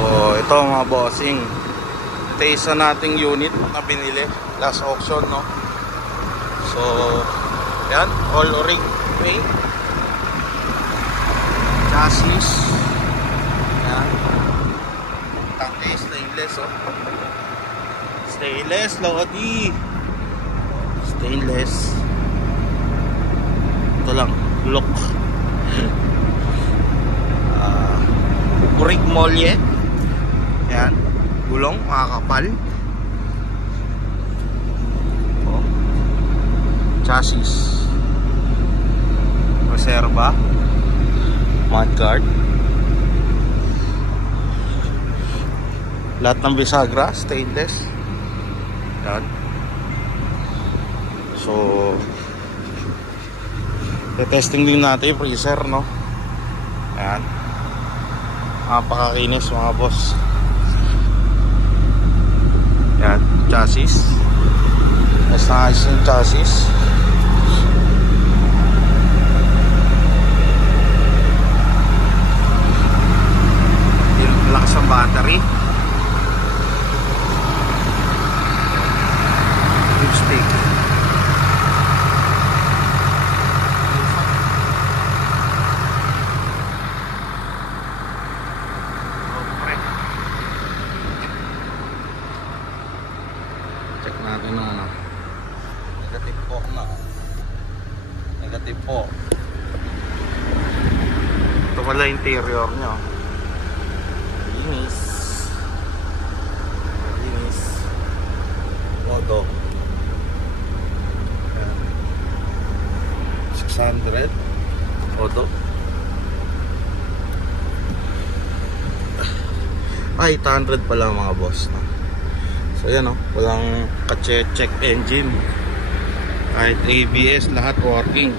Oh, ito mga bossing. Ito isa nating unit na binili last auction, no? So, yan, all ring paint. Chassis. Yan. Tangke, stainless, oh. Stainless, Lodi. Stainless. Ito lang, look. Brick molye. Yan, gulong, makakapal. Oh. Chassis. Reserva. Mudguard. Lahat ng bisagra, stainless. Yan. So, testing din natin yung freezer, no? Ayan. Napakakinis mga boss. Yan, chassis. Mas naayos yung chassis. Yung lakas ng battery. Lipstick. Check natin ang ano. Negative po na. Negative po. Ito pala interior nyo. Linis. Linis. Modo. 600. Modo. Ay, 800 pala mga boss, no? So yan, oh, walang ka-check engine. Kahit ABS, lahat working.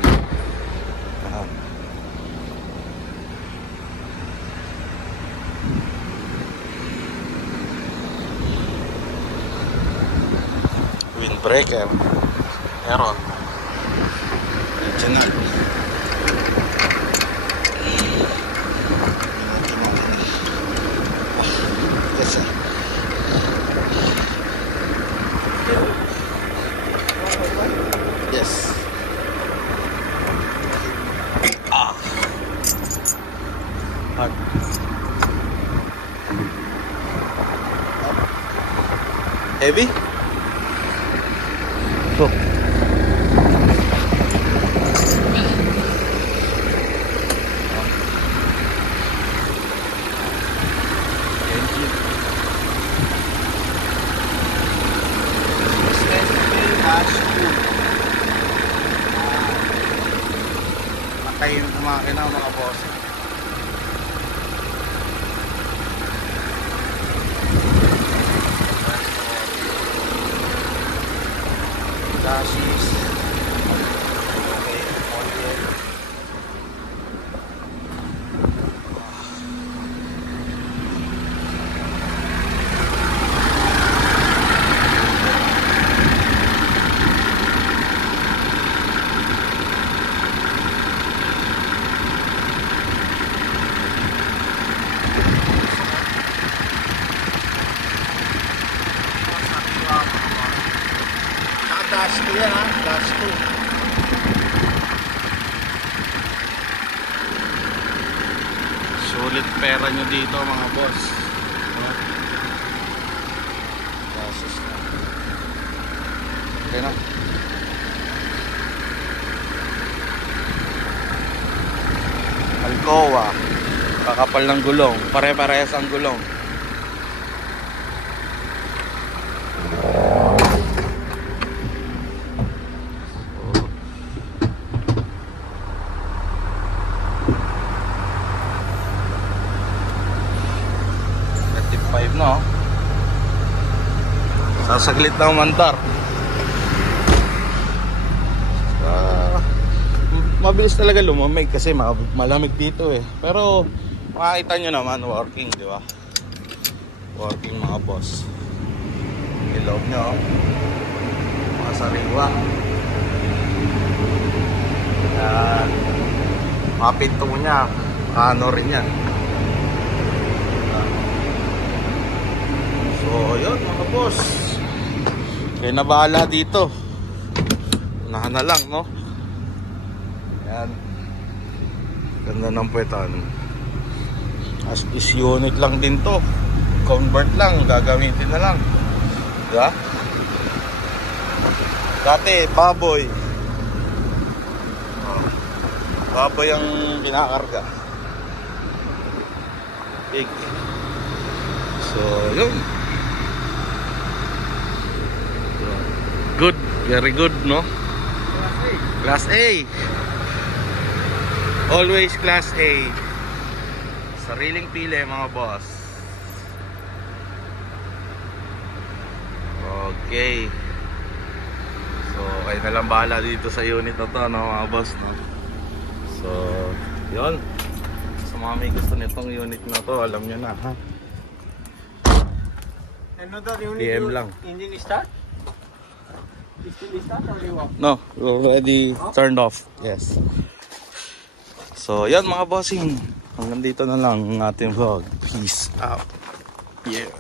Windbreaker. Meron. Original. Yes. Hard. Heavy? So. Matay yung makina mga boss. Chassis. Okay, all dash 2 yan, ha? Dash 2. Sulit pera nyo dito mga boss. Dashes na. Okay na. Alcoa. Kakapal ng gulong. Pare-parehas ang gulong. No? Sasaglit na umandar. Mabilis talaga lumamig kasi malamig dito eh. Pero makikita nyo naman working, di ba? Working mga boss. Ilog nyo, mga sariwa. Yan. Mga pinto nya, ano rin yan. boss. Kayo na bahala dito. Unahan na lang, no? Yan. Ganda ng puwetan. As is unit lang din to. Convert lang, gagamitin na lang. Diba? Dati, baboy. Baboy ang pinakarga. Big. So, yun. Good. Very good, no? Class A. Always Class A. Sariling pili, mga boss. Okay. So, kayo na lang bahala dito sa unit na to, no, mga boss, no? So, yun. Sa mga may gusto nitong unit na to, alam nyo na, ha? Another unit PM lang. Engine start? Still start or you off? No, we're already turned off. Yes. So, yan mga bossing. Hanggang dito na lang ang ating vlog. Peace out. Yeah.